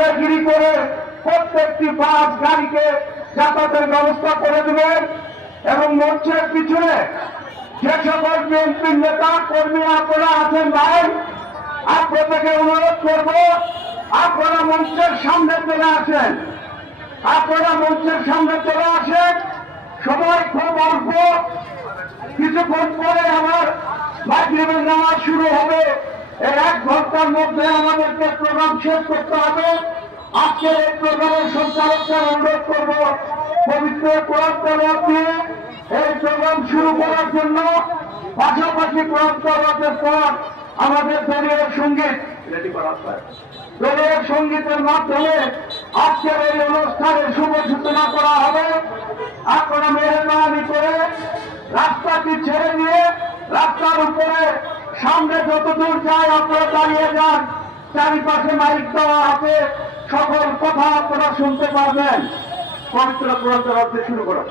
ব্যারিকেডগিরি করে প্রত্যেকটি বাস গাড়িকে যাতায়াতের ব্যবস্থা করে দেবেন এবং মঞ্চের পিছনে যে সকল বিএনপির নেতা কর্মী আপনারা আছেন ভাই, আপনাদেরকে অনুরোধ করব আপনারা মঞ্চের সামনে চলে আসেন। আপনারা মঞ্চের সামনে চলে আসেন। সময় খুব অল্প, কিছুক্ষণ পরে আমার মাগরিবের নামাজ শুরু হবে। এই 1 ঘন্টার মধ্যে আমাদেরকে প্রোগ্রাম শেষ করতে হবে। আজকের এই প্রোগ্রামের সঞ্চালককে অনুরোধ করব পবিত্র কোরআন তেলাওয়াত দিয়ে এই প্রোগ্রাম শুরু করার জন্য। পাশাপাশি কোরআন তেলাওয়াতের পর আমাদের দলীয় সঙ্গীত রেডি করা হয়। দলীয় সঙ্গীতের মাধ্যমে আজকের এই অনুষ্ঠানের শুভ সূচনা করা হবে। আপনারা মেহরবানি করে রাস্তাটি ছেড়ে দিয়ে রাস্তার উপরে সামনে যতদূর যায় আপনারা দাঁড়িয়ে যান। চারিপাশে মাইক দেওয়া আছে, সকল কথা আপনারা শুনতে পারবেন। পবিত্র কোরআন তেলাওয়াত শুরু করা।